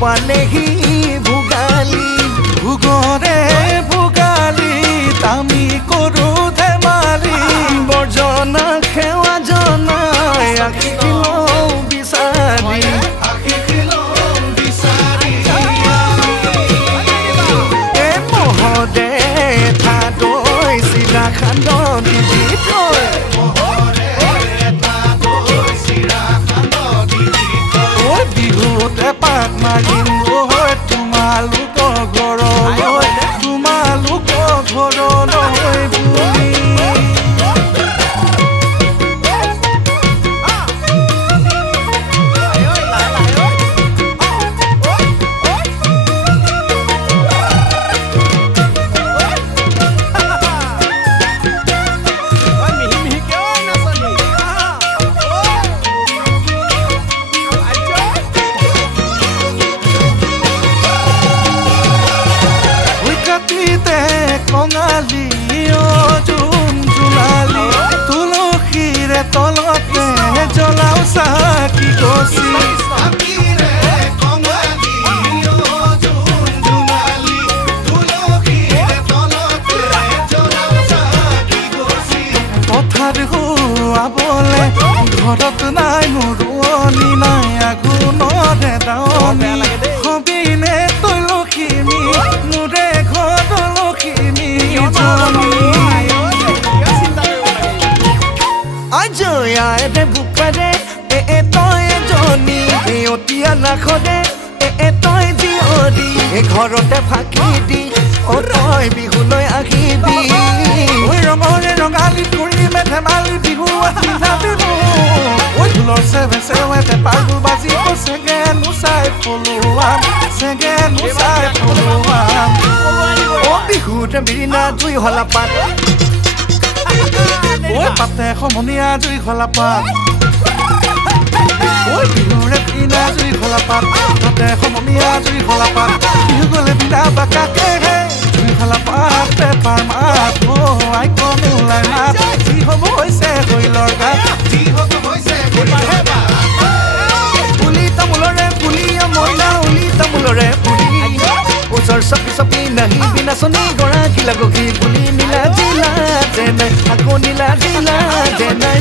পালেহি ভোগালী ভোগৰে ভোগালী তামি কৰো ধেমালি বৰ্জনা খেৱা জনাই আখিলও বিচাৰি এ মহদে থাদৈ চিৰা খান্দ দিদি থৈ বিহুতে পাক মাৰিম তোমালোকৰ ঘৰলৈ বুলি কঙালী জোন জোনালী তুলসীৰে তলতে জ্বলাও চাকি গছি পথাৰ হোৱাবলে ঘৰত নাই ৰোৱনী নাই আগুণৰে দাৱনী হবিনে তুলসীমি মোৰে ঘৰ লখিমী আজয়াৰে বুকাৰে তই জনী অতিয়া নাখৰে তই জীয়ৰী ঘৰতে ফাঁকি দি তই বিহুলৈ আহিবি ৰঙৰে ৰঙালী তুলিমে ধেমালি বিহু বিহু ঢোলৰ চেৱে চেৱেতে পাগু বাজিব চেগে নোচাই পলোৱাম বিহুতে বিৰিণা জুই হলা পাত পাতে সমনীয়া জুই হলা পাত বিহুৰে বিৰিণা জুই হলা পাত পাতে সমনীয়া জুই হলা পাত বিহু গলে বিনা বাকাকে জুই হলা পাত পেপাৰ মাত আই কমে ওলাই মাত যি হ'ব হৈছে শৈলৰ গাত পুলি তামোলৰে পুলিয়া মইনা উলি তামোলৰে পুলি ওচৰ চপি চপি নাহিবি নাচনী গৰাকী লাগি পুলি নীলা জিলা জেনাই আকৌ নীলা জিলা জেনাই